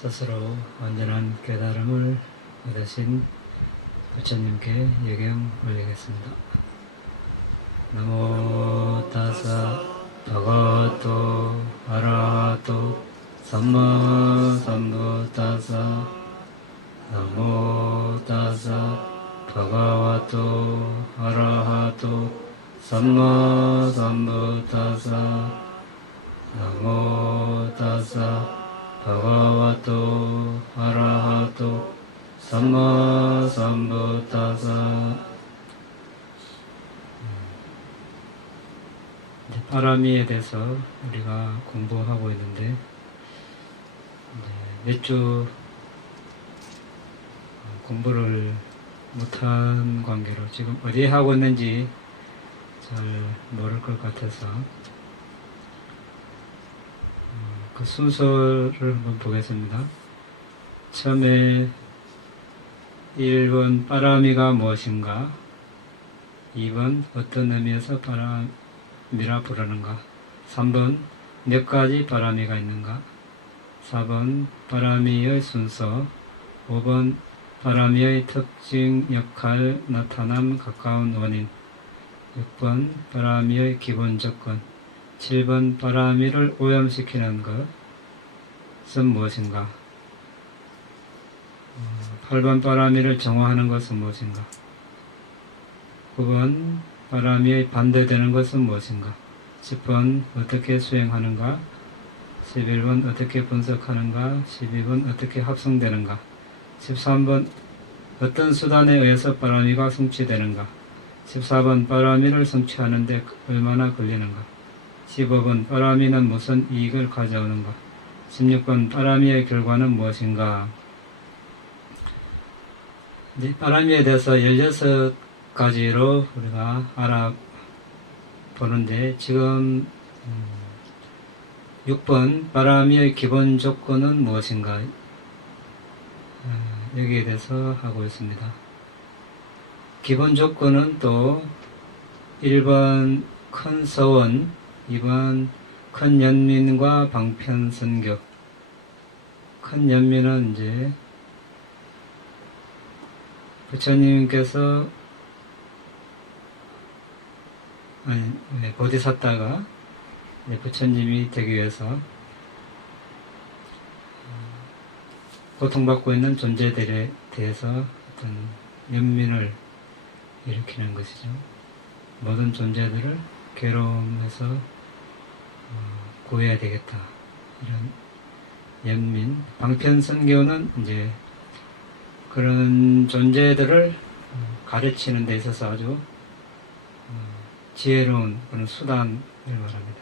스스로 완전한 깨달음을 얻으신 부처님께 예경 올리겠습니다. 나모 타사 භගවतो 아라하토 삼마 삼부타사 나모 타사 භගවतो 아라하토 삼마 삼부타사 나모 타사 භගවतो 아라하토 삼마 삼부타사. 바람이에 대해서 우리가 공부하고 있는데 몇 주 공부를 못한 관계로 지금 어디에 하고 있는지 잘 모를 것 같아서 그 순서를 한번 보겠습니다. 처음에 1번 바람이가 무엇인가, 2번 어떤 의미에서 바람이라 부르는가, 3번 몇 가지 바람이가 있는가, 4번 바람이의 순서, 5번 바람이의 특징, 역할, 나타남, 가까운 원인, 6번 바람이의 기본 조건, 7번 바람이를 오염시키는 것은 무엇인가, 8번 바람이를 정화하는 것은 무엇인가, 9번 바람이의 반대되는 것은 무엇인가, 10번 어떻게 수행하는가, 11번 어떻게 분석하는가, 12번 어떻게 합성되는가, 13번 어떤 수단에 의해서 바람이가 성취되는가, 14번 바람이를 성취하는 데 얼마나 걸리는가, 15번 바람이는 무슨 이익을 가져오는가, 16번 바람이의 결과는 무엇인가. 이제 바람이에 대해서 16가지로 우리가 알아보는데, 지금 6번 바람이의 기본 조건은 무엇인가, 여기에 대해서 하고 있습니다. 기본 조건은 또 1번 큰 서원, 2번 큰 연민과 방편선교. 큰 연민은 이제 부처님께서 보디사tta가 부처님이 되기 위해서 고통받고 있는 존재들에 대해서 어떤 연민을 일으키는 것이죠. 모든 존재들을 괴로움에서 구해야 되겠다, 이런 연민. 방편선교는 이제 그런 존재들을 가르치는 데 있어서 아주 지혜로운 그런 수단을 말합니다.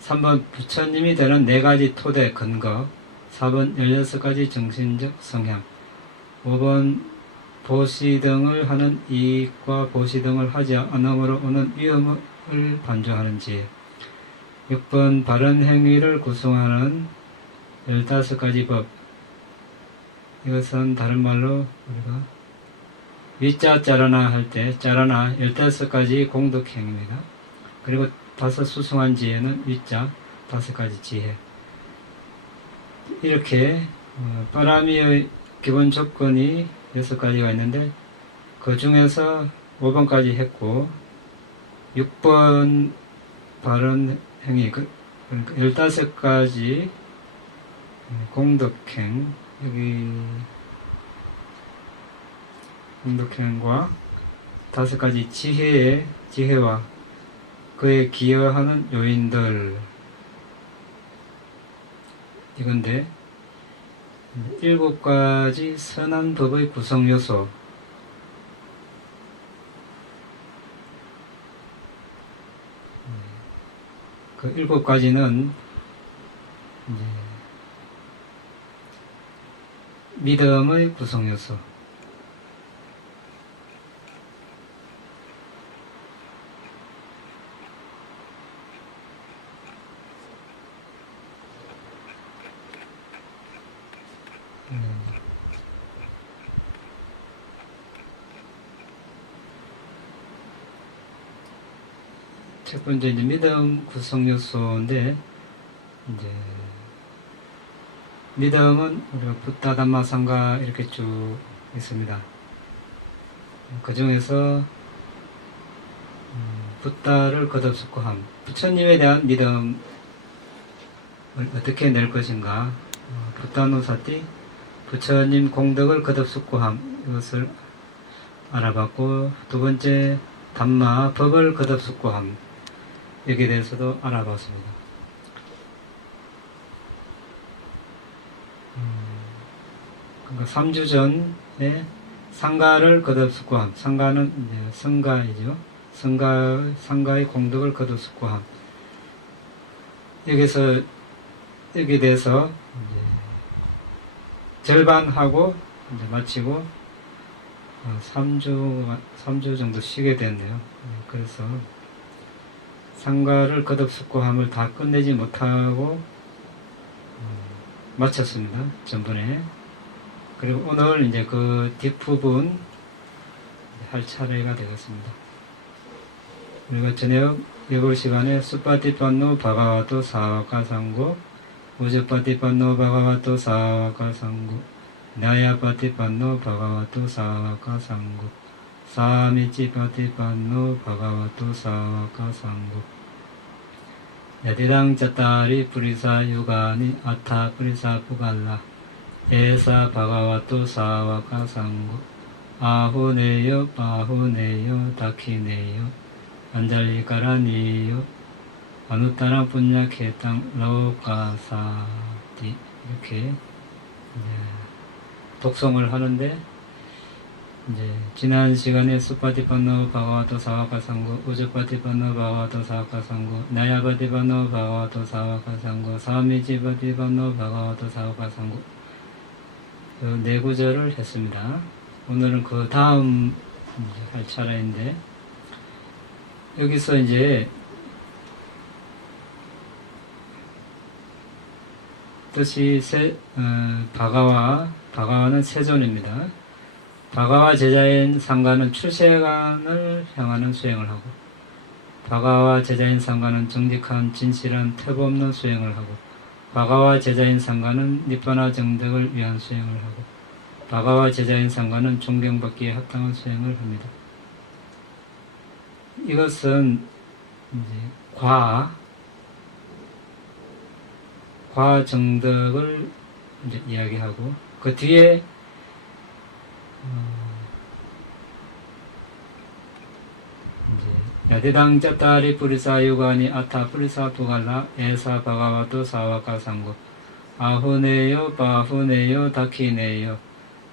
3번 부처님이 되는 4가지 토대 근거, 4번 16가지 정신적 성향, 5번 보시 등을 하는 이익과 보시 등을 하지 않음으로 오는 위험을 반조하는 지혜, 6번 바른 행위를 구성하는 15가지 법. 이것은 다른 말로 우리가 위자 짜라나 할 때 짜라나 15가지 공덕행입니다. 그리고 5 수승한 지혜는 위자 5가지 지혜. 이렇게 바람이의 기본 조건이 6가지가 있는데, 그 중에서 5번까지 했고 6번 바른 행위, 그러니까 15가지 공덕행, 여기 공덕행과 5가지 지혜와 그에 기여하는 요인들, 이건데 7가지 선한 법의 구성 요소, 그 7가지는 믿음의 구성 요소, 첫 번째 이제 믿음 구성 요소인데, 이제 믿음은 우리가 붓다 담마 상가 이렇게 쭉 있습니다. 그 중에서 붓다를 거듭숙고 함, 부처님에 대한 믿음을 어떻게 낼 것인가. 붓다노사띠, 부처님 공덕을 거듭숙고 함, 이것을 알아봤고, 두 번째 담마, 법을 거듭숙고 함, 여기에 대해서도 알아봤습니다. 그러니까 3주 전에 상가를 거듭숙고 함, 상가는 이제 성가이죠. 상가의 공덕을 거듭숙고 함. 여기에 대해서 이제 절반하고 이제 마치고 3주 정도 쉬게 됐네요. 그래서 상가를 거듭숙고 함을 다 끝내지 못하고 마쳤습니다. 전번에. 그리고 오늘 이제 그 뒷부분 할 차례가 되겠습니다. 우리가 저녁 예불 시간에 수파티판노 바가와토 사와카 상고, 우주파티판노 바가와토 사와카 상고, 나야파티판노 바가와토 사와카 상고, 사미치파티판노 바가와토 사와카 상고, 야디당 짜따리 프리사 유가니 아타 프리사 pu갈라 에사 바가와토 사와카 상고, 아후네요 바후네요 다키네요 안잘리까라니요 아누타랑 분야케땅 라오카사티, 이렇게 독송을 하는데, 이제 지난 시간에 수파티판노 바가와토 사와카 상고, 우주파티판노 바가와토 사와카 상고, 나야파티판노 바가와토 사와카 상고, 사미지파티판노 바가와토 사와카 상고, 네 구절을 했습니다. 오늘은 그 다음 할 차례인데, 여기서 이제 뜻이 바가와는 세존입니다. 바가와 제자인 상가는 출세관을 향하는 수행을 하고, 바가와 제자인 상가는 정직한 진실한 태보 없는 수행을 하고, 바가와 제자인 상가는 니빠나 정덕을 위한 수행을 하고, 바가와 제자인 상가는 존경받기에 합당한 수행을 합니다. 이것은 이제 과 정덕을 이제 이야기하고, 그 뒤에 이제 야대당 짜따리 뿌리사 유가니 아타 뿌리사 부갈라 에사 바가와토 사와카 상고, 아후네요 바후네요 다키네요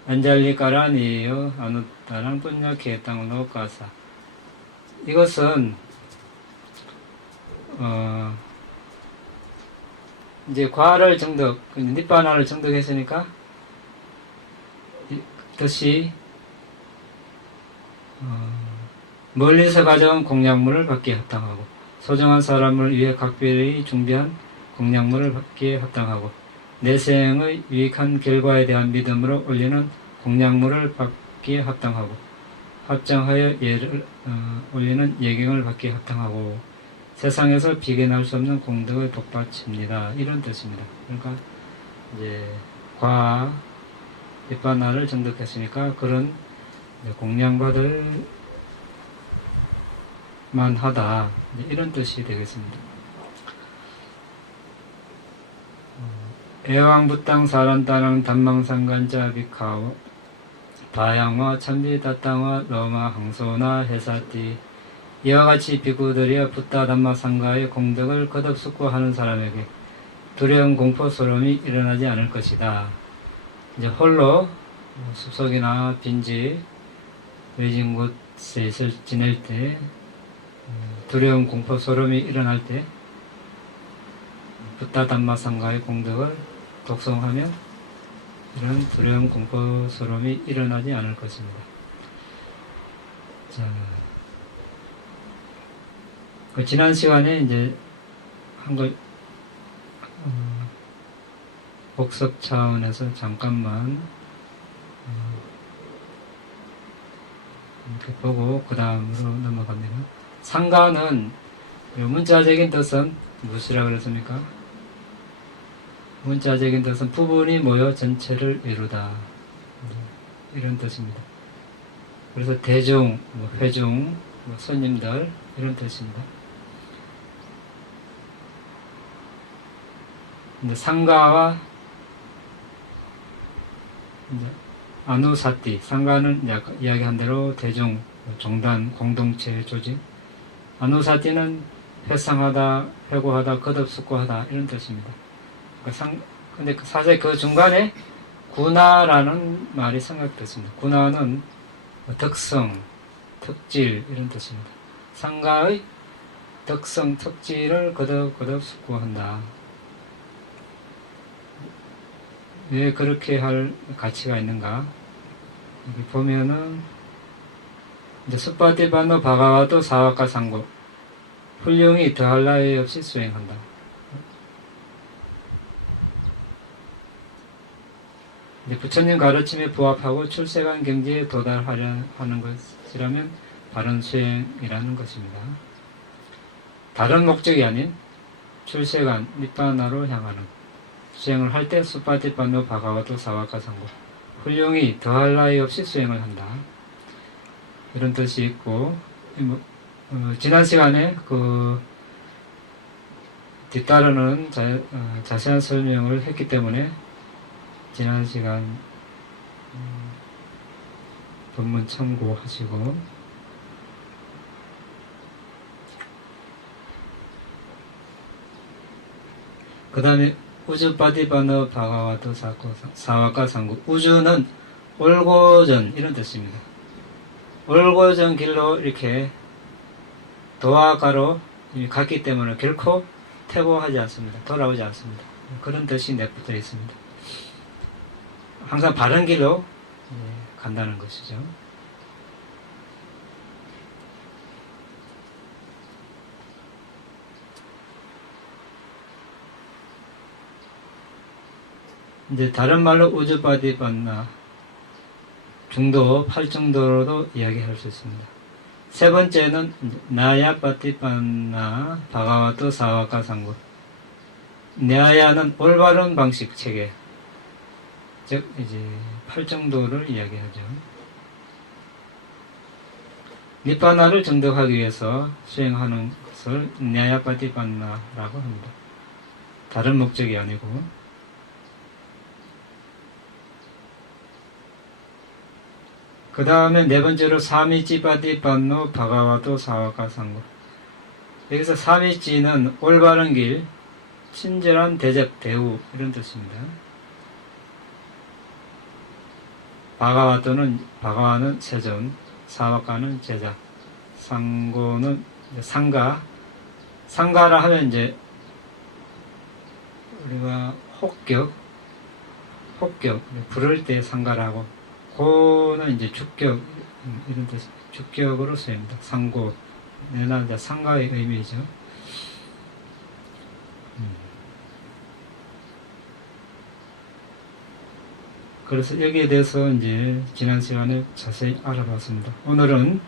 안잘리까라니요 아누타랑 분야 개땅 로카사. 이것은 이제 과를 정덕, 니빠나를 정덕했으니까 뜻이 멀리서 가져온 공약물을 받기에 합당하고, 소중한 사람을 위해 각별히 준비한 공약물을 받기에 합당하고, 내생의 유익한 결과에 대한 믿음으로 올리는 공약물을 받기에 합당하고, 합장하여 올리는 예경을 받기에 합당하고, 세상에서 비견할 수 없는 공덕의 복받칩니다. 이런 뜻입니다. 그러니까 이제 니빠나를 정덕했으니까 그런 공양받을 만하다, 이런 뜻이 되겠습니다. 애왕부땅 사란따랑 단망상간자 비카오 바양화 참비다땅화 로마 항소나 해사띠. 이와 같이 비구들이여 붓다 담마 상가의 공덕을 거듭숙고 하는 사람에게 두려움 공포 소름이 일어나지 않을 것이다. 이제 홀로 숲속이나 빈집 외진 곳에 지낼 때 두려움 공포 소름이 일어날 때 붓다 담마 상가의 공덕을 독송하면 이런 두려움 공포 소름이 일어나지 않을 것입니다. 자, 지난 시간에 이제 한 걸 복습 차원에서 잠깐만 이렇게 보고 그 다음으로 넘어갑니다. 상가는 문자적인 뜻은 무엇이라고 그랬습니까? 문자적인 뜻은 부분이 모여 전체를 이루다. 이런 뜻입니다. 그래서 대중, 회중, 손님들 이런 뜻입니다. 상가와 아누사티, 상가는 이야기한 대로 대중, 종단, 공동체, 조직. 아누사티는 회상하다, 회고하다, 거듭숙고하다 이런 뜻입니다. 근데 사실 그 중간에 군화라는 말이 생각됐습니다. 군화는 덕성, 특질 이런 뜻입니다. 상가의 덕성, 특질을 거듭 숙고한다. 왜 그렇게 할 가치가 있는가? 여기 보면은 이제 수파티반노 바가와도 사와카 상고 훌륭히 더할 나위 없이 수행한다. 이제 부처님 가르침에 부합하고 출세관 경지에 도달하려 하는 것이라면 바른 수행이라는 것입니다. 다른 목적이 아닌 출세관 니빠나로 향하는 수행을 할 때 수파티반노 바가와도 사와카 상고 훌륭히 더할 나위 없이 수행을 한다. 이런 뜻이 있고 지난 시간에 그 뒤따르는 자세한 설명을 했기 때문에 지난 시간 본문 참고하시고 그 다음에 우주파티바너 바가와도 사와카 상고 우주는 올고전 이런 뜻입니다. 올고전 길로 이렇게 도화가로 갔기 때문에 결코 퇴보하지 않습니다. 돌아오지 않습니다. 그런 뜻이 내포되어 있습니다. 항상 바른 길로 간다는 것이죠. 이제 다른 말로 우주파티반나 중도, 8중도로도 이야기할 수 있습니다. 세 번째는 나야파티반나 바가와토 사와카 상고 나야는 올바른 방식 체계, 즉 이제 8정도를 이야기하죠. 니파나를 정득하기 위해서 수행하는 것을 나야파티반나라고 합니다. 다른 목적이 아니고 그 다음에 네 번째로 사미찌파티반노 바가와토 사와카 상고 여기서 사미찌는 올바른 길, 친절한 대접, 대우 이런 뜻입니다. 바가와는 세존, 사와카는 제자, 상고는 상가라 하면 이제 우리가 혹격 부를 때 상가라고 고는 이제 주격 이런 뜻 주격으로 쓰입니다. 상고 내나 이제 상가의 의미죠. 그래서 여기에 대해서 이제 지난 시간에 자세히 알아봤습니다. 오늘은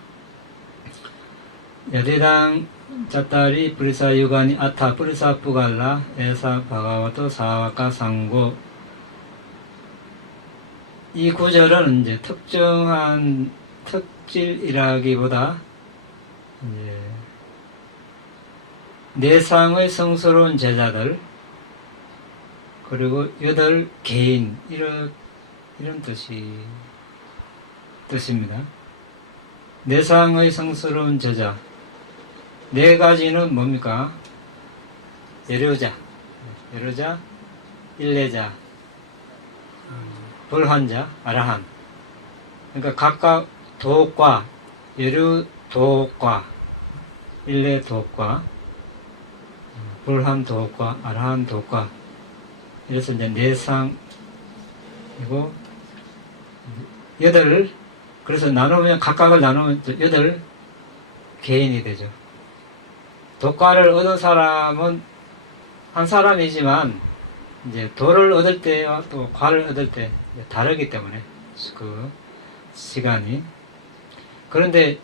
야대당 짜따리 프리사 유가니 아타 프리사 뿌갈라 에사 바가와토 사와카 상고 이 구절은 이제 특정한 특질이라기보다 이제 내상의 성스러운 제자들 그리고 8개인 이런 뜻입니다. 내상의 성스러운 제자 4가지는 뭡니까? 예료자, 일례자, 불환자, 아라한. 그러니까 각각 도과, 예류도과, 일례도과, 불환도과, 아라한도과. 이래서 이제 내상이고 8, 그래서 각각을 나누면 8개인이 되죠. 도과를 얻은 사람은 한 사람이지만 이제 도를 얻을 때와 또 과를 얻을 때 다르기 때문에 그 시간이 그런데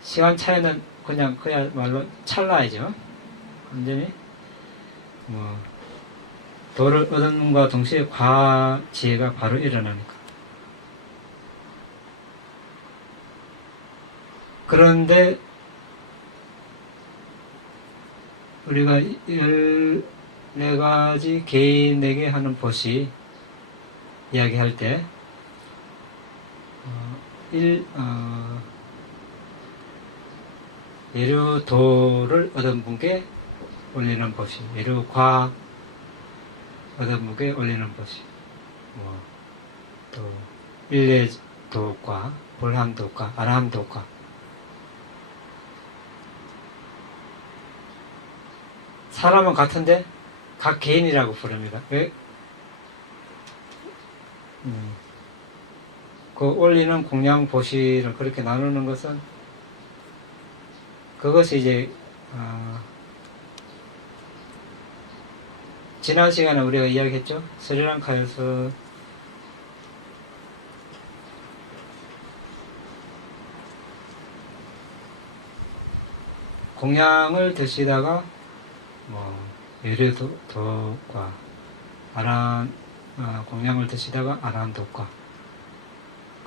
시간 차이는 그야말로 찰나이죠. 완전히 도를 얻음과 동시에 과지혜가 바로 일어나니까. 그런데 우리가 14가지 개인에게 하는 보시 이야기할 때 예류도를 얻은 분께 올리는 보시, 예류과 얻은 분께 올리는 보시, 또 일례도과, 불함도과, 아람도과. 사람은 같은데 각 개인이라고 부릅니다. 왜? 그 올리는 공양 보시를 그렇게 나누는 것은 그것이 이제 지난 시간에 우리가 이야기했죠. 스리랑카에서 공양을 드시다가 예류도과 공양을 드시다가 아란도과,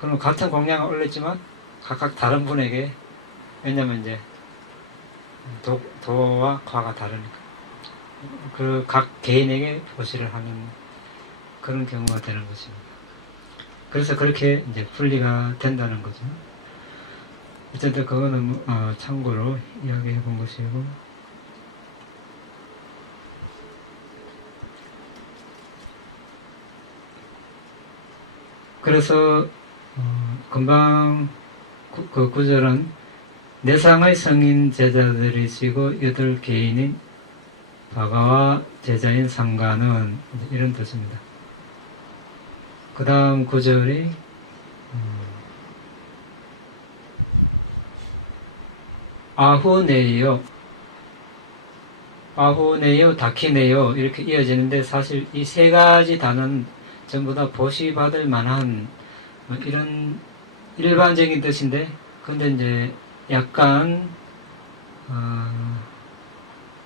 그럼 같은 공양을 올렸지만 각각 다른 분에게, 왜냐면 이제 도와 과가 다르니까 그 각 개인에게 보시를 하는 그런 경우가 되는 것입니다. 그래서 그렇게 이제 분리가 된다는 거죠. 어쨌든 그거는 참고로 이야기해 본 것이고, 그래서 금방 그 구절은 내상의 성인 제자들이시고 여덟 개인인 바가와 제자인 상가는 이런 뜻입니다. 그 다음 구절이 아후네요, 아후네요, 다키네요 이렇게 이어지는데, 사실 이 세 가지 단어는 전부 다 보시받을 만한 이런 일반적인 뜻인데, 근데 이제 약간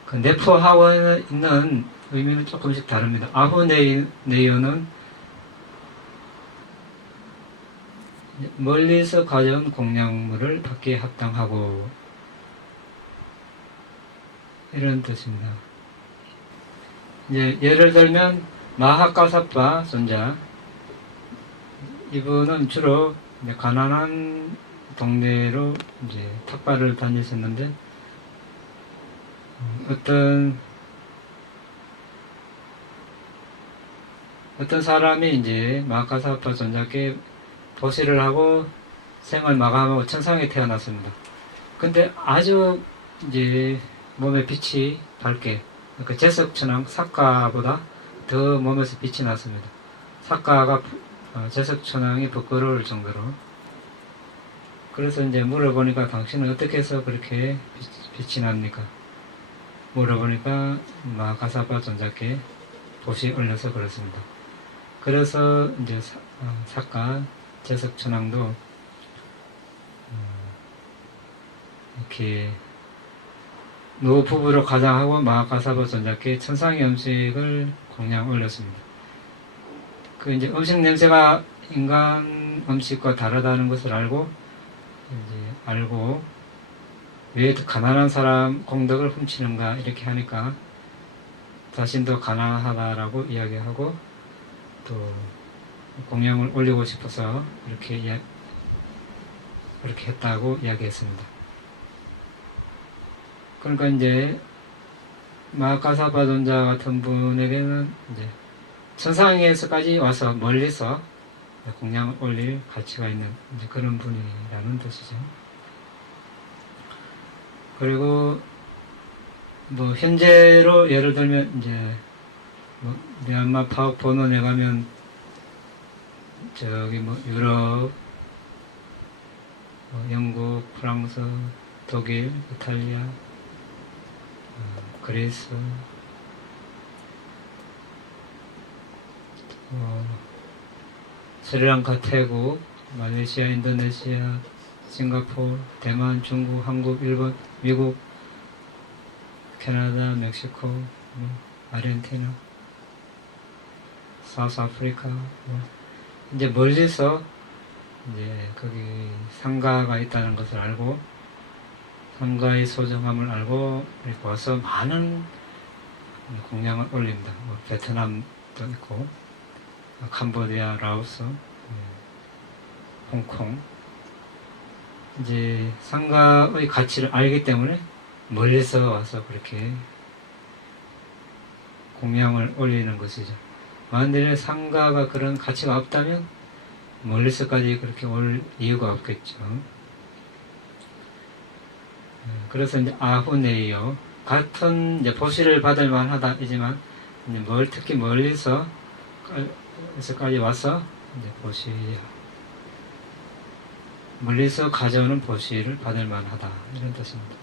그 내포하고 있는 의미는 조금씩 다릅니다. 아후네요는 멀리서 가져온 공양물을 받기에 합당하고 이런 뜻입니다. 이제 예를 들면 마하카사파 존자, 이분은 주로 가난한 동네로 이제 탁발을 다니셨는데, 어떤 사람이 이제 마하카사파 존자께 보시를 하고 생을 마감하고 천상에 태어났습니다. 근데 아주 이제 몸에 빛이 밝게, 그 제석천왕 사카보다 더 몸에서 빛이 났습니다. 사카가 제석천왕이 부끄러울 정도로. 그래서 이제 물어보니까 당신은 어떻게 해서 그렇게 빛이 납니까? 물어보니까 마하카사파 존자께 보시 올려서 그렇습니다. 그래서 이제 사카 제석천왕도 이렇게 노부부로 가장하고 마하카사파 존자께 천상의 음식을 공양 올렸습니다. 그 이제 음식 냄새가 인간 음식과 다르다는 것을 알고 왜 가난한 사람 공덕을 훔치는가 이렇게 하니까 자신도 가난하다라고 이야기하고, 또 공양을 올리고 싶어서 그렇게 했다고 이야기했습니다. 그러니까 이제 마하카사파 존자 같은 분에게는 이제 천상에서까지 와서 멀리서 공양을 올릴 가치가 있는 이제 그런 분이라는 뜻이죠. 그리고 현재로 예를 들면 이제 미얀마 파업 본원에 가면 저기 유럽, 영국, 프랑스, 독일, 이탈리아, 그리스, 스리랑카, 태국, 말레이시아, 인도네시아, 싱가포르, 대만, 중국, 한국, 일본, 미국, 캐나다, 멕시코, 아르헨티나, 사우스 아프리카, 뭐 이제 멀리서 이제 거기 상가가 있다는 것을 알고 상가의 소중함을 알고 이렇게 와서 많은 공양을 올립니다. 뭐 베트남도 있고 캄보디아, 라오스, 홍콩 이제 상가의 가치를 알기 때문에 멀리서 와서 그렇게 공양을 올리는 것이죠. 만약에 상가가 그런 가치가 없다면 멀리서까지 그렇게 올 이유가 없겠죠. 그래서 이제 아후네이요. 같은 이제 보시를 받을 만하다이지만 이제 특히 멀리서까지 와서 이제 보시 멀리서 가져오는 보시를 받을 만하다 이런 뜻입니다.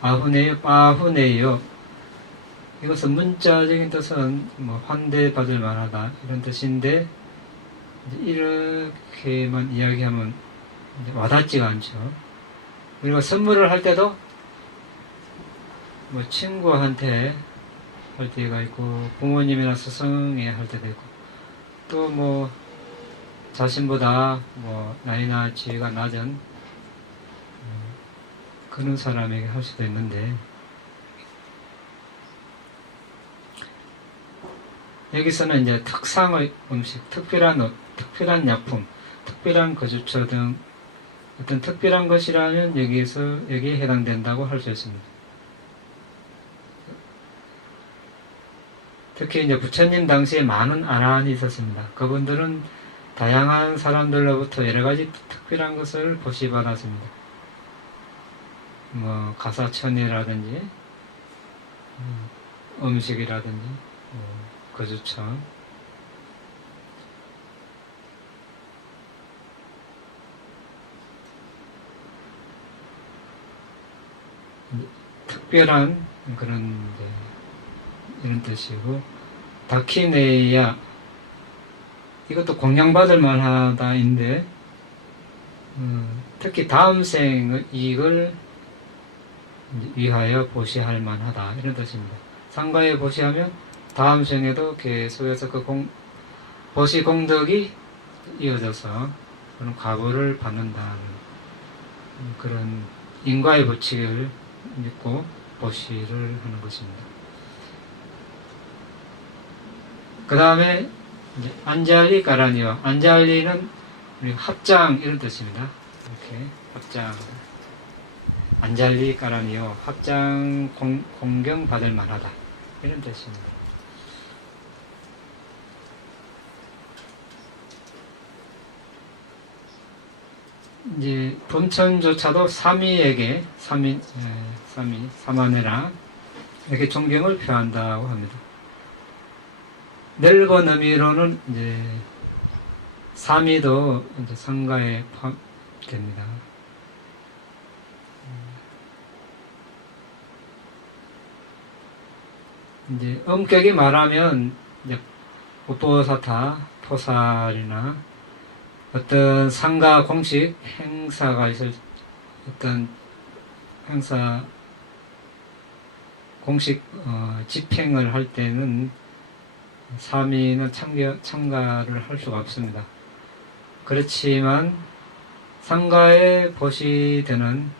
아후네이요, 빠후네이요. 이것은 문자적인 뜻은 뭐 환대받을 만하다 이런 뜻인데 이렇게만 이야기하면 와닿지가 않죠. 우리가 선물을 할 때도 뭐 친구한테 할 때가 있고 부모님이나 스승에 할 때도 있고 또 뭐 자신보다 뭐 나이나 지위가 낮은 그런 사람에게 할 수도 있는데 여기서는 이제 특상의 음식, 특별한 약품, 특별한 거주처 등 어떤 특별한 것이라면 여기에 해당된다고 할 수 있습니다. 특히 이제 부처님 당시에 많은 아라한이 있었습니다. 그분들은 다양한 사람들로부터 여러 가지 특별한 것을 보시받았습니다. 뭐 가사천이라든지 음식이라든지 거주처 특별한 그런 이런 뜻이고 다키네야 이것도 공양받을 만하다인데 특히 다음 생의 이익을 위하여 보시할 만하다 이런 뜻입니다. 상가에 보시하면 다음 생에도 계속해서 그 보시 공덕이 이어져서 그런 과보를 받는다는 그런 인과의 법칙을 믿고 보시를 하는 것입니다. 그 다음에 안잘리 까라니요. 안잘리는 우리 합장 이런 뜻입니다. 이렇게 합장. 안잘리 까라니요. 합장 공경 받을 만하다 이런 뜻입니다. 이제 본천조차도 삼위에게 사마네라 이렇게 존경을 표한다고 합니다. 넓은 의미로는 이제 삼위도 이제 상가에 포함됩니다. 이제 엄격히 말하면 이제 우포사타, 포살이나 어떤 상가 공식 행사가 있을 어떤 행사 공식 집행을 할 때는 삼위는 참가를 할 수가 없습니다. 그렇지만 상가에 보시되는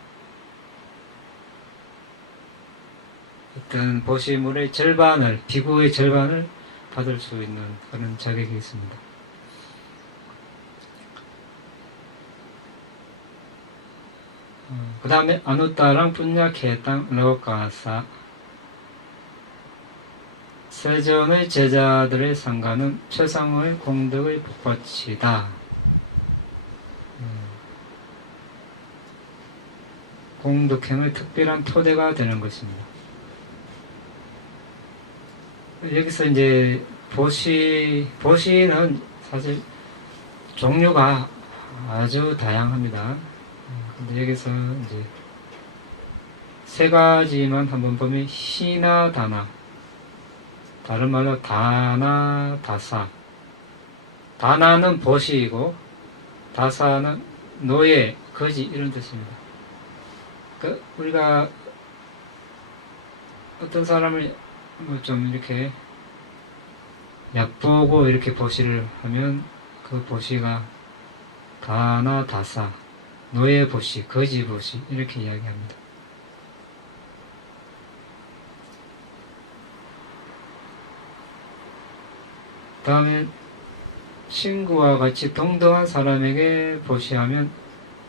어떤 보시물의 절반을 비구의 절반을 받을 수 있는 그런 자격이 있습니다. 그 다음에 아누따랑 분야케땅 러가사 세존의 제자들의 상가는 최상의 공덕의 복받치다. 공덕행의 특별한 토대가 되는 것입니다. 여기서 이제 보시는 사실 종류가 아주 다양합니다. 근데 여기서 이제 세 가지만 한번 보면 희나 다나, 다른 말로 다나 다사. 다나는 보시이고 다사는 노예, 거지 이런 뜻입니다. 우리가 어떤 사람을 뭐 좀 이렇게 얕보고 이렇게 보시를 하면 그 보시가 다나 다사, 노예 보시, 거지 보시 이렇게 이야기합니다. 다음에 친구와 같이 동등한 사람에게 보시하면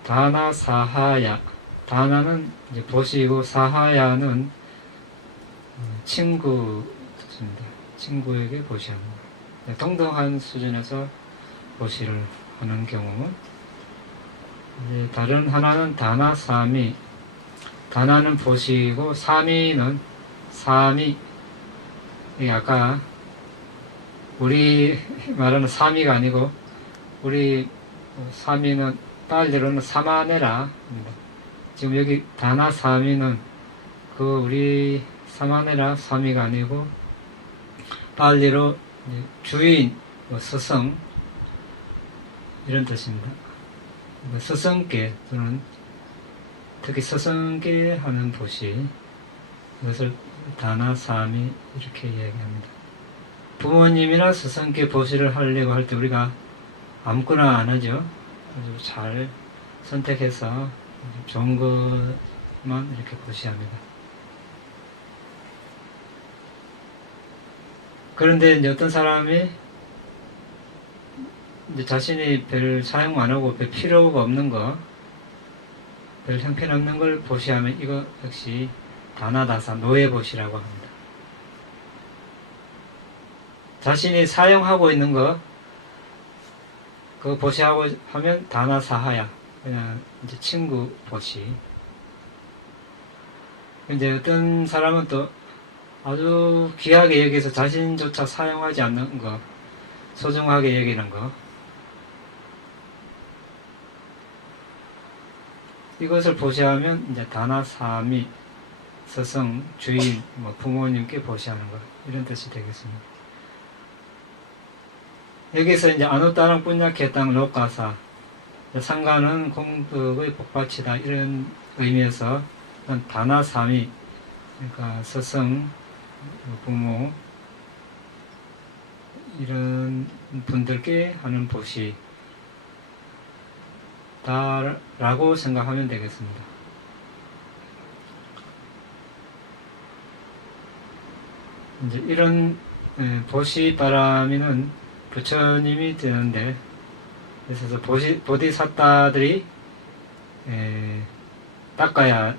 다나 사하야, 다나는 이제 보시고 사하야는 친구 뜻입니다. 친구에게 보시하는 거. 동등한 수준에서 보시를 하는 경우, 이제 다른 하나는 다나 사미, 다나는 보시고 사미는 사미, 이게 아까 우리 말하는 사미가 아니고 우리 사미는 빨리로는 사마네라. 지금 여기 다나 사미는 그 우리 사마네라 사미가 아니고 빨리로 주인, 스승 이런 뜻입니다. 스승께 또는 특히 스승께 하는 보시, 이것을 다나 사미 이렇게 이야기합니다. 부모님이나 스승께 보시를 하려고 할 때 우리가 아무거나 안 하죠. 아주 잘 선택해서 좋은 것만 이렇게 보시합니다. 그런데 이제 어떤 사람이 이제 자신이 별 사용 안 하고 별 필요가 없는 거, 별 형편없는 걸 보시하면 이거 역시 다나다사, 노예 보시라고 합니다. 자신이 사용하고 있는 거, 그거 보시하고 하면 다나사하야, 그냥 이제 친구 보시. 이제 어떤 사람은 또 아주 귀하게 여기서 자신조차 사용하지 않는 거, 소중하게 여기는 거, 이것을 보시하면 이제 다나사미, 스승, 주인, 부모님께 보시하는 것, 이런 뜻이 되겠습니다. 여기서 이제 아누따랑 뿐야케땅 로가사, 상가는 공덕의 복받치다, 이런 의미에서 다나사미, 그러니까 스승, 부모 이런 분들께 하는 보시 다라고 생각하면 되겠습니다. 이제 이런 보시 바라미는 부처님이 되는데, 그래서 보디사tta들이 닦아야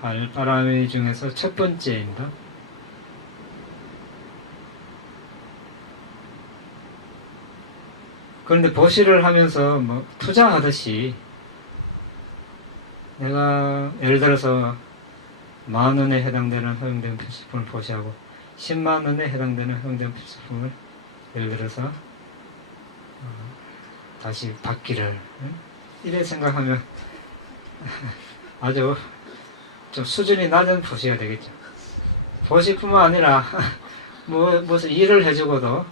할 바라미 중에서 첫 번째입니다. 그런데 보시를 하면서 투자하듯이 내가 예를 들어서 10,000원에 해당되는 허용된 필수품을 보시하고 100,000원에 해당되는 허용된 필수품을 예를 들어서 다시 받기를 이래 생각하면 아주 좀 수준이 낮은 보시가 되겠죠. 보시뿐만 아니라 무슨 일을 해주고도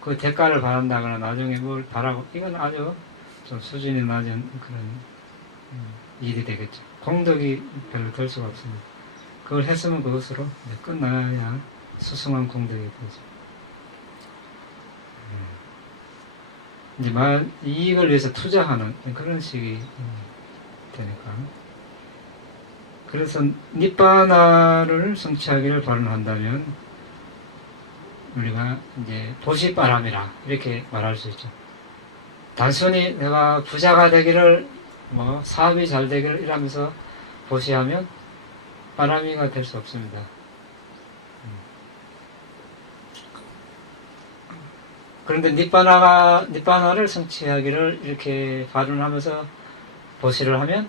그 대가를 바란다거나 나중에 뭘 바라고, 이건 아주 좀 수준이 낮은 그런 일이 되겠죠. 공덕이 별로 될 수가 없습니다. 그걸 했으면 그것으로 끝나야 수승한 공덕이 되죠. 이제 이익을 위해서 투자하는 그런 식이 되니까. 그래서 니빠나를 성취하기를 발언한다면 우리가 이제 보시바람이라 이렇게 말할 수 있죠. 단순히 내가 부자가 되기를, 사업이 잘 되기를 이러면서 보시하면 바람이가 될 수 없습니다. 그런데 니빠나를 성취하기를 이렇게 발언하면서 보시를 하면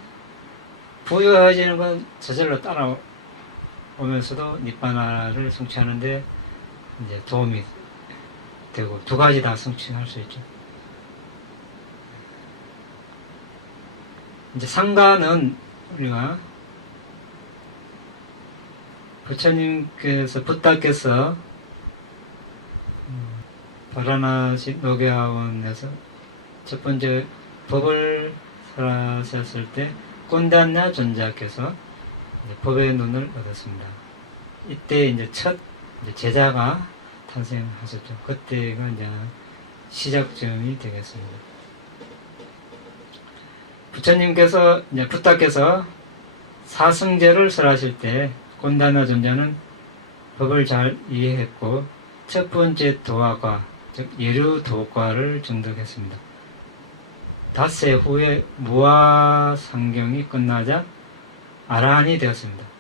부유해지는 건 저절로 따라오면서도 니빠나를 성취하는데 이제 도움이 되고, 두 가지 다 성취할 수 있죠. 이제 상가는 우리가 부처님께서, 붓다께서 바라나시 노교원에서 첫 번째 법을 설하셨을 때 꼰단냐 존자께서 법의 눈을 얻었습니다. 이때 이제 첫 제자가 탄생하셨죠. 그때가 이제 시작점이 되겠습니다. 부처님께서 이제 붓다께서 사승제를 설하실 때 곤다나 존자는 법을 잘 이해했고 첫 번째 도화과 즉 예류도과를 정득했습니다. 닷새 후에 무아상경이 끝나자 아라한이 되었습니다.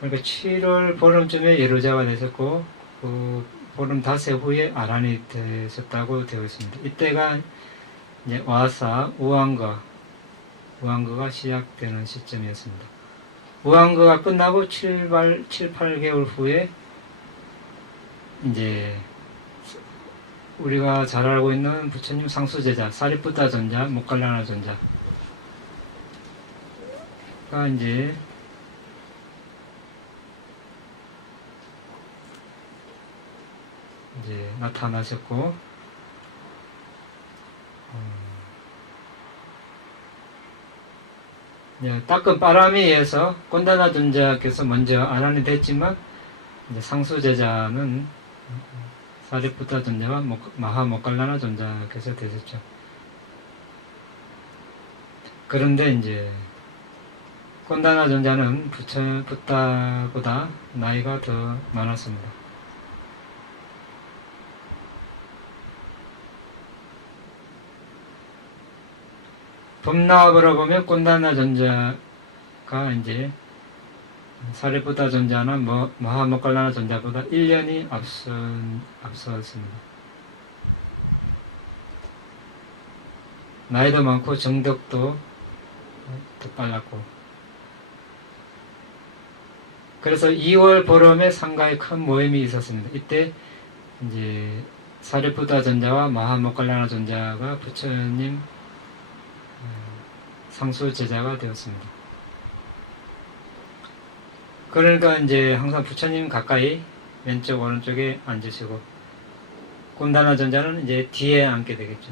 그러니까 7월 보름쯤에 예루자가 되셨고 그 보름 닷새 후에 아란이 되셨다고 되어 있습니다. 이때가 이제 와사 우왕거가 시작되는 시점이었습니다. 우왕거가 끝나고 7, 8개월 후에 이제 우리가 잘 알고 있는 부처님 상수제자 사리푸타 존자, 모칼라나 존자가 이제 나타나셨고 따끈 바람에 의해서 곤다나 존자께서 먼저 아란이 됐지만 이제 상수제자는 사리푸타 존자와 마하 모칼라나 존자께서 되셨죠. 그런데 이제 곤다나 존자는 붓다보다 나이가 더 많았습니다. 법나업으로 보면 곤다나 존자가 이제 사리푸타 존자나 마하 모칼라나 존자보다 1년이 앞섰습니다. 나이도 많고 정덕도 더 빨랐고 그래서 2월 보름에 상가에 큰 모임이 있었습니다. 이때 이제 사리푸타 존자와 마하 모칼라나 존자가 부처님 상수 제자가 되었습니다. 그러니까 이제 항상 부처님 가까이 왼쪽 오른쪽에 앉으시고 곤다나 존자는 이제 뒤에 앉게 되겠죠.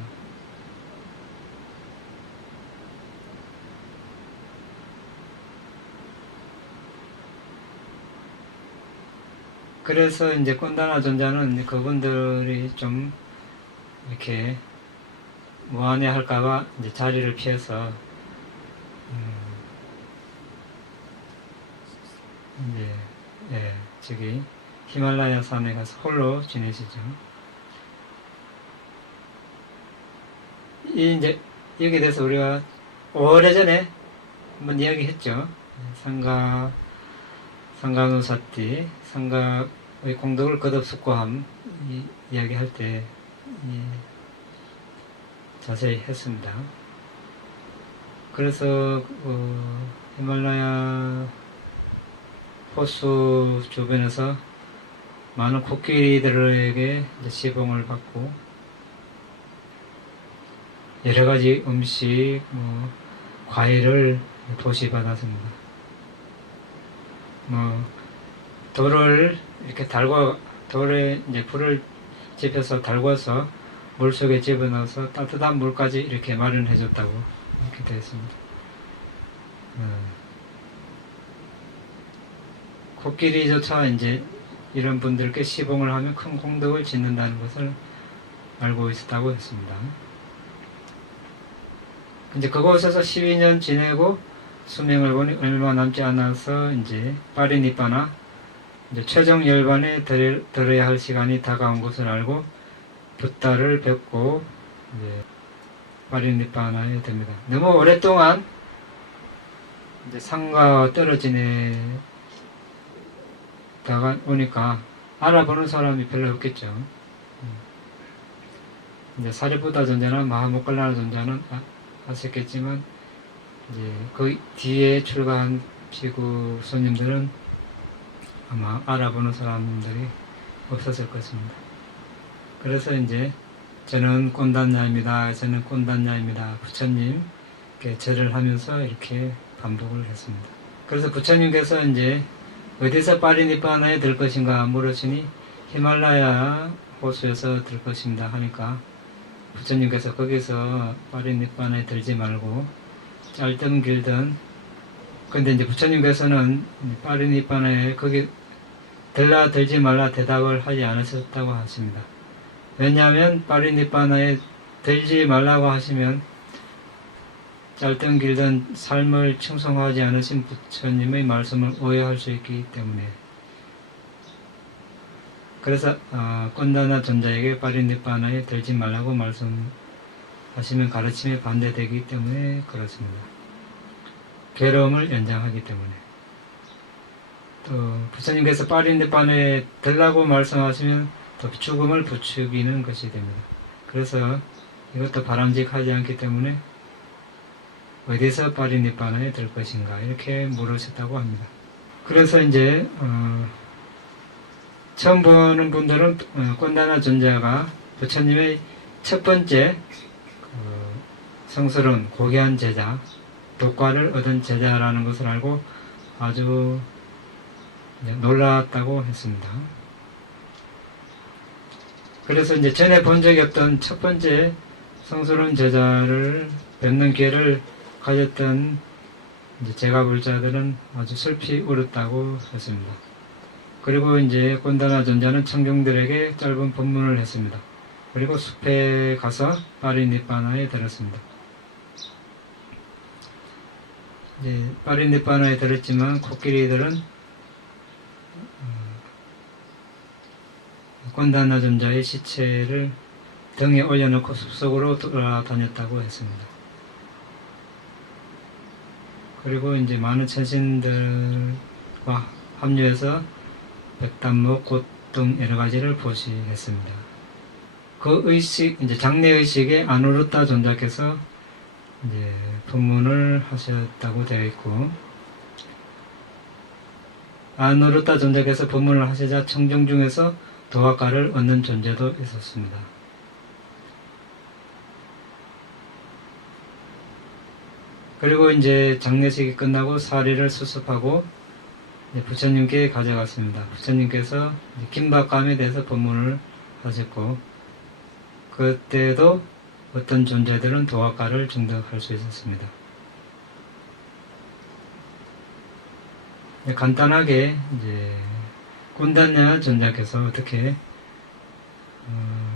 그래서 이제 곤다나 존자는 그분들이 좀 이렇게 무안해 할까봐 이제 자리를 피해서 이제 저기 히말라야 산에 가서 홀로 지내시죠. 이제 여기에 대해서 우리가 오래전에 한번 이야기했죠. 상가누사띠 상가의 공덕을 거듭 숙고함 이야기할 때 자세히 했습니다. 그래서 히말라야 호수 주변에서 많은 코끼리들에게 시봉을 받고 여러가지 음식, 과일을 도시받았습니다. 돌을 이렇게 돌에 이제 불을 지펴서 달궈서 물 속에 집어넣어서 따뜻한 물까지 이렇게 마련해줬다고 이렇게 되어 있습니다. 코끼리조차 이제 이런 분들께 시봉을 하면 큰 공덕을 짓는다는 것을 알고 있었다고 했습니다. 이제 그곳에서 12년 지내고 수명을 보니 얼마 남지 않아서 이제 파리니빠나 이제 최종 열반에 들어야 할 시간이 다가온 것을 알고 붓다를 뵙고 이제 파리니빠나에 됩니다. 너무 오랫동안 이제 상가와 떨어지다가 오니까 알아보는 사람이 별로 없겠죠. 이제 사리푸타 존자나 마하 모칼라나 존자는 아셨겠지만 이제 그 뒤에 출가한 피구 손님들은 아마 알아보는 사람들이 없었을 것입니다. 그래서 이제 저는 꼰단냐입니다. 저는 꼰단냐입니다. 부처님께 절을 하면서 이렇게 반복을 했습니다. 그래서 부처님께서 이제 어디서 파리니빠나에 들 것인가 물으시니 히말라야 호수에서 들 것입니다 하니까 부처님께서 거기서 파리니빠나에 들지 말고 짧든 길든, 근데 이제 부처님께서는 파리니빠나에 거기 들지 말라 대답을 하지 않으셨다고 하십니다. 왜냐하면 파리니빠나에 들지 말라고 하시면 짧든 길든 삶을 충성하지 않으신 부처님의 말씀을 오해할 수 있기 때문에, 그래서 꼰다나 존자에게 파리니빠나에 들지 말라고 말씀하시면 가르침에 반대되기 때문에 그렇습니다. 괴로움을 연장하기 때문에. 또 부처님께서 파리니빠나에 들라고 말씀하시면 또 죽음을 부추기는 것이 됩니다. 그래서 이것도 바람직하지 않기 때문에 어디서 파리니빠나에 들 것인가 이렇게 물으셨다고 합니다. 그래서 이제 처음 보는 분들은 꼰다나 존자가 부처님의 첫 번째 성스러운 고귀한 제자, 독과를 얻은 제자라는 것을 알고 아주 놀랐다고 했습니다. 그래서 이제 전에 본 적이 없던 첫 번째 성스러운 제자를 뵙는 기회를 가졌던 이제 제가불자들은 아주 슬피 울었다고 했습니다. 그리고 이제 꼰다나 존자는 청중들에게 짧은 법문을 했습니다. 그리고 숲에 가서 파리니빠나에 들었습니다. 이제 파리니빠나에 들었지만 코끼리들은 꼰다나 존자의 시체를 등에 올려놓고 숲속으로 돌아다녔다고 했습니다. 그리고 이제 많은 천신들과 합류해서 백단목, 곶 등 여러 가지를 보시했습니다. 그 의식, 이제 장래의식에 아누르타 존자께서 이제 법문을 하셨다고 되어 있고, 아누르타 존자께서 법문을 하시자 청중 중에서 도학가를 얻는 존재도 있었습니다. 그리고 이제 장례식이 끝나고 사리를 수습하고 부처님께 가져갔습니다. 부처님께서 긴박감에 대해서 법문을 하셨고, 그때도 어떤 존재들은 도학가를 증득할 수 있었습니다. 간단하게 이제 꼰다냐 존자께서 어떻게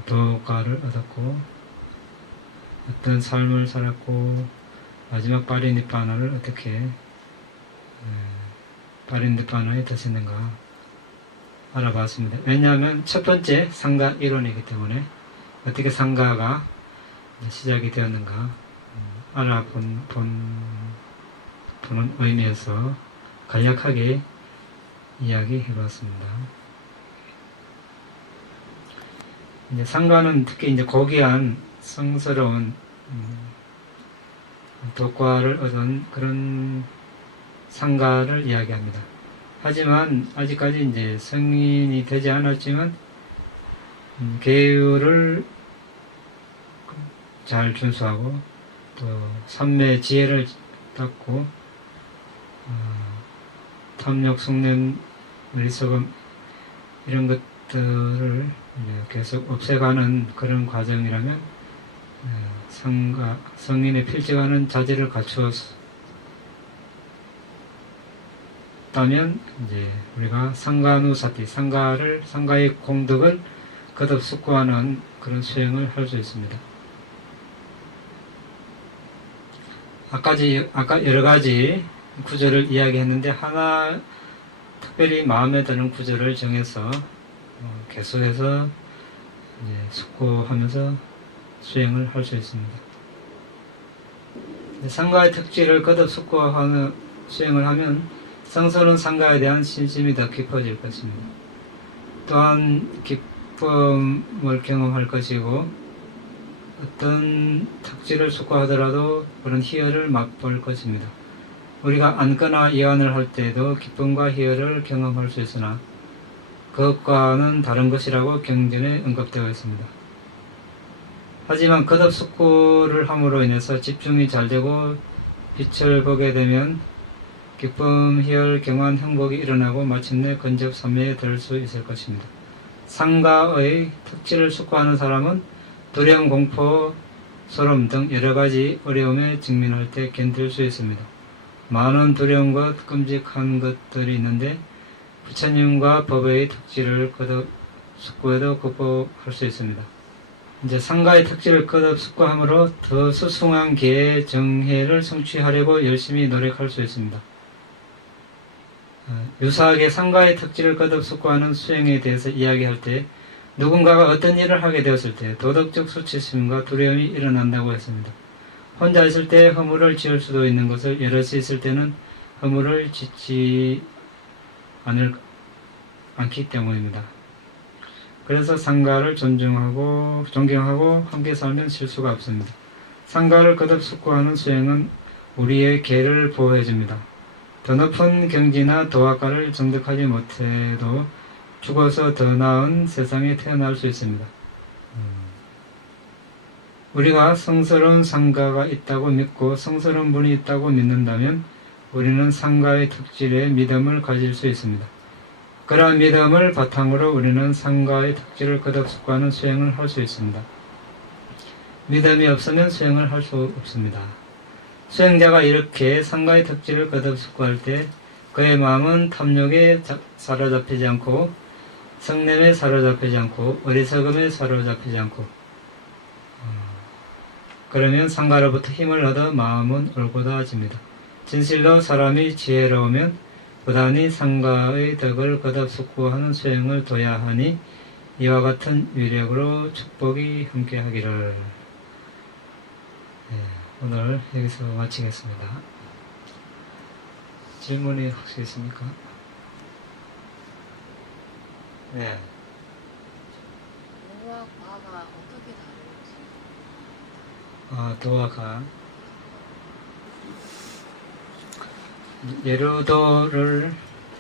도학가를 얻었고 어떤 삶을 살았고 마지막 파리니빠나를 어떻게 파리니빠나에 드시는가 알아봤습니다. 왜냐하면 첫 번째 상가 이론이기 때문에 어떻게 상가가 시작이 되었는가 알아보는 의미에서 간략하게 이야기해봤습니다. 이제 상가는 특히 이제 고귀한 성스러운 독과를 얻은 그런 상가를 이야기합니다. 하지만 아직까지 이제 성인이 되지 않았지만 계율을 잘 준수하고 또 삼매 지혜를 닦고 탐욕, 성냄, 어리석음 이런 것들을 계속 없애가는 그런 과정이라면 성인이 필적하는 자질을 갖추었다면 이제 우리가 상가누사티, 상가의 공덕을 거듭 숙고하는 그런 수행을 할 수 있습니다. 아까 여러 가지 구절을 이야기했는데 하나 특별히 마음에 드는 구절을 정해서 계속해서 이제 숙고하면서 수행을 할 수 있습니다. 상가의 특질을 거듭 숙고하는 수행을 하면 성스러운 상가에 대한 신심이 더 깊어질 것입니다. 또한 기쁨을 경험할 것이고 어떤 특질을 숙고하더라도 그런 희열을 맛볼 것입니다. 우리가 앉거나 예언을 할 때도 기쁨과 희열을 경험할 수 있으나 그것과는 다른 것이라고 경전에 언급되어 있습니다. 하지만 거듭 숙고를 함으로 인해서 집중이 잘 되고 빛을 보게 되면 기쁨, 희열, 경환, 행복이 일어나고 마침내 근접삼매에 들 수 있을 것입니다. 상가의 특질을 숙고하는 사람은 두려움, 공포, 소름 등 여러 가지 어려움에 직면할 때 견딜 수 있습니다. 많은 두려운 것, 끔찍한 것들이 있는데 부처님과 법의 특질을 거듭 숙고해도 극복할 수 있습니다. 이제 상가의 특질을 거듭 숙고함으로 더 수승한 계의 정해를 성취하려고 열심히 노력할 수 있습니다. 유사하게 상가의 특질을 거듭 숙고하는 수행에 대해서 이야기할 때 누군가가 어떤 일을 하게 되었을 때 도덕적 수치심과 두려움이 일어난다고 했습니다. 혼자 있을 때 허물을 지을 수도 있는 것을 여럿이 있을 때는 허물을 짓지 않기 때문입니다. 그래서 상가를 존경하고 함께 살면 실수가 없습니다. 상가를 거듭 숙고하는 수행은 우리의 계를 보호해줍니다. 더 높은 경지나 도학가를 정득하지 못해도 죽어서 더 나은 세상에 태어날 수 있습니다. 우리가 성스러운 상가가 있다고 믿고 성스러운 분이 있다고 믿는다면 우리는 상가의 특질에 믿음을 가질 수 있습니다. 그러한 믿음을 바탕으로 우리는 상가의 특질을 거듭 숙고하는 수행을 할 수 있습니다. 믿음이 없으면 수행을 할 수 없습니다. 수행자가 이렇게 상가의 특질을 거듭 숙고할 때 그의 마음은 탐욕에 사로잡히지 않고 성냄에 사로잡히지 않고 어리석음에 사로잡히지 않고 그러면 상가로부터 힘을 얻어 마음은 올곧아집니다. 진실로 사람이 지혜로우면 부단히 상가의 덕을 거듭 숙고하는 수행을 둬야 하니 이와 같은 위력으로 축복이 함께하기를. 오늘 여기서 마치겠습니다. 질문이 혹시 있습니까? 네. 도와 과가 어떻게 다른지. 도화가 예루도를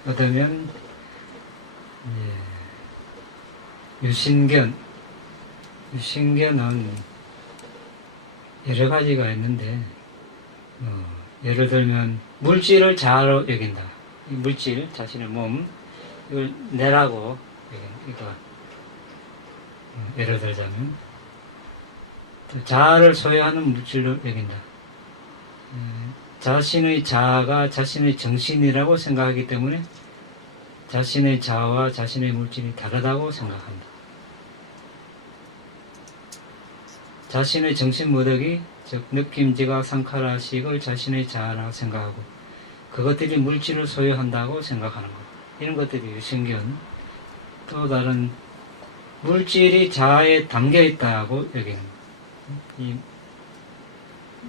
얻으면 유신견은 여러 가지가 있는데 예를 들면 물질을 자아로 여긴다. 이 물질, 자신의 몸 이걸 내라고 이거 예를 들자면 자아를 소유하는 물질로 여긴다. 자신의 자아가 자신의 정신이라고 생각하기 때문에 자신의 자아와 자신의 물질이 다르다고 생각한다. 자신의 정신 무덕이 즉 느낌, 지각, 상카라식을 자신의 자아라고 생각하고 그것들이 물질을 소유한다고 생각하는 것. 이런 것들이 유신견. 또 다른 물질이 자아에 담겨 있다고 여기는 이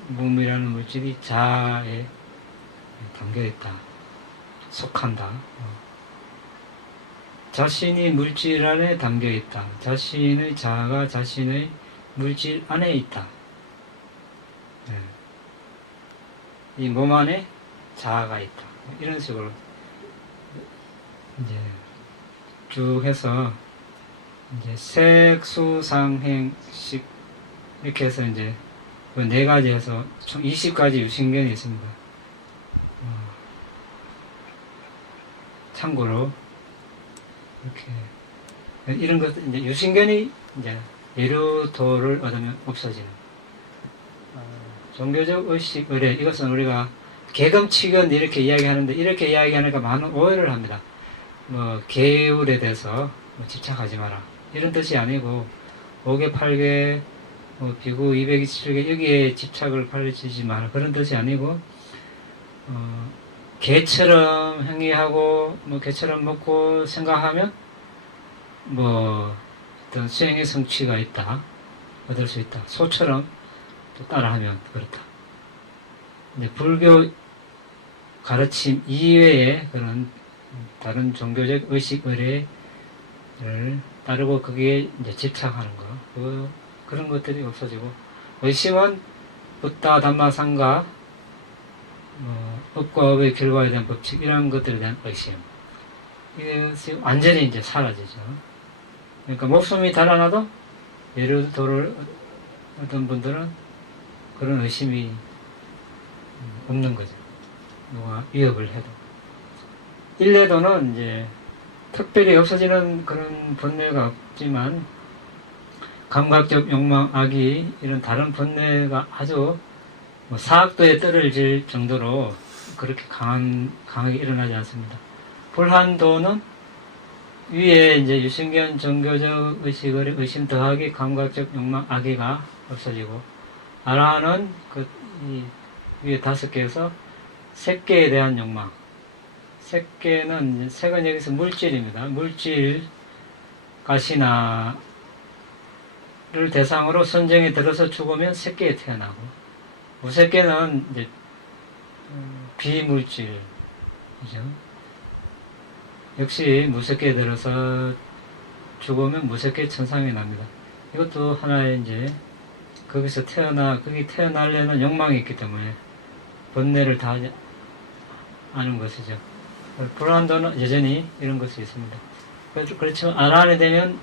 몸이라는 물질이 자아에 담겨 있다. 속한다. 자신이 물질 안에 담겨 있다. 자신의 자아가 자신의 물질 안에 있다. 이 몸 안에 자아가 있다. 이런 식으로 이제 쭉 해서 이제 색수상행식 이렇게 해서 이제 그 네 가지 해서 총 20가지 유신견이 있습니다. 참고로 이렇게 이런 것 이제 유신견이 이제 예루도를 얻으면 없어지는 종교적 의식 의례 이것은 우리가 계금치건 이렇게 이야기하는데 이렇게 이야기하니까 많은 오해를 합니다. 뭐 계율에 대해서 뭐 집착하지 마라 이런 뜻이 아니고 5개 8개 비구 227개 여기에 집착을 가르치지 마라 그런 뜻이 아니고 개처럼 행위하고 뭐 개처럼 먹고 생각하면 뭐 어떤 수행의 성취가 있다 얻을 수 있다 소처럼 또 따라하면 그렇다. 근데 불교 가르침 이외에 그런 다른 종교적 의식 의례를 따르고 거기에 이제 집착하는 거 그런 것들이 없어지고 의심은 붓다 담마 상가 업과 업의 결과에 대한 법칙 이런 것들에 대한 의심 이것이 완전히 이제 사라지죠. 그러니까 목숨이 달아나도 예루도를 얻은 분들은 그런 의심이 없는 거죠. 누가 위협을 해도. 일례도는 이제 특별히 없어지는 그런 번뇌가 없지만 감각적 욕망, 악의 이런 다른 번뇌가 아주 뭐 사학도에 떨어질 정도로 그렇게 강하게 일어나지 않습니다. 불한도는 위에 이제 유신견 종교적 의식을 의심 더하기 감각적 욕망 악의가 없어지고, 아라한은 이 위에 5개에서 색계에 대한 욕망. 색계는 색은 여기서 물질입니다. 물질 가시나를 대상으로 선정에 들어서 죽으면 색계에 태어나고, 무색계는 이제 비물질이죠. 역시 무색계에 들어서 죽으면 무색계 천상에 납니다. 이것도 하나의 이제 거기 태어나려는 욕망이 있기 때문에 번뇌를 다 아는 것이죠. 불안도는 여전히 이런 것이 있습니다. 그렇지만 아라한이 되면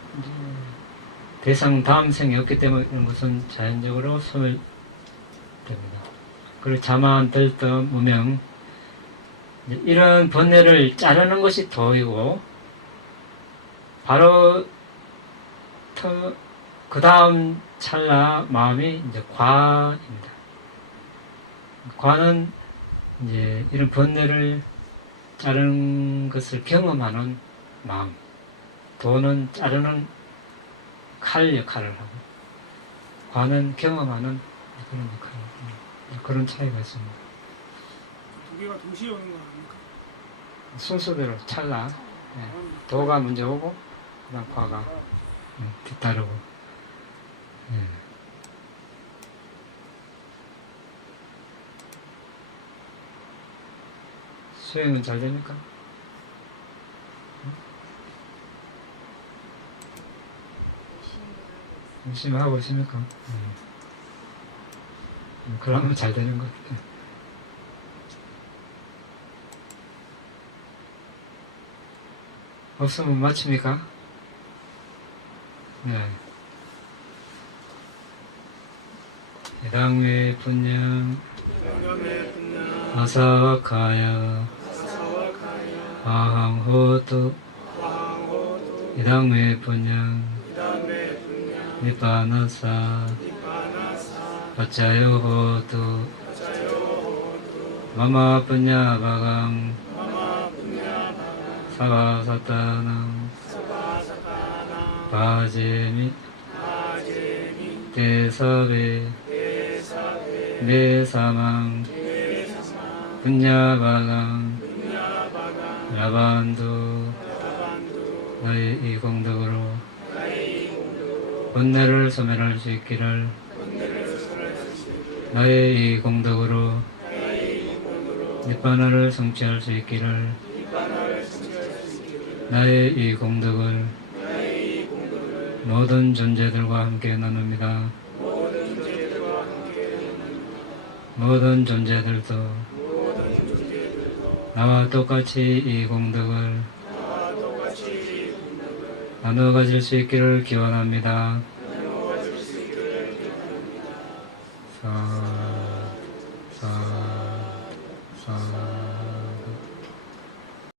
대상 다음 생이 없기 때문에 이런 것은 자연적으로 소멸됩니다. 그리고 자만, 들뜸, 무명, 이런 번뇌를 자르는 것이 도이고, 바로 그 다음 찰나 마음이 이제 과입니다. 과는 이제 이런 번뇌를 자르는 것을 경험하는 마음, 도는 자르는 칼 역할을 하고, 과는 경험하는 그런 역할, 그런 차이가 있습니다. 두 개가 동시에 오는 거 아닙니까? 순서대로 찰나, 도가 먼저 오고 그다음 과가 뒤따르고. 수행은 잘 됩니까? 열심히 하고 있습니까? 그러면 잘 되는 것 같아요. 없으면 마칩니까? 네. 해당외 분양 아사와카야 아항호도 해당외 분양 니빠나사 파짜요호도 마마 분야바강 사바사타낭 바제미 대사베 네사망 분야바강 라반두 나의 이 공덕으로 번뇌를 소멸할 수 있기를, 나의 이 공덕으로 니빠나를 성취할 수 있기를, 나의 이 공덕을 모든 존재들과 함께 나눕니다. 모든 존재들도 나와 똑같이 이 공덕을 나누어 가질 수 있기를 기원합니다.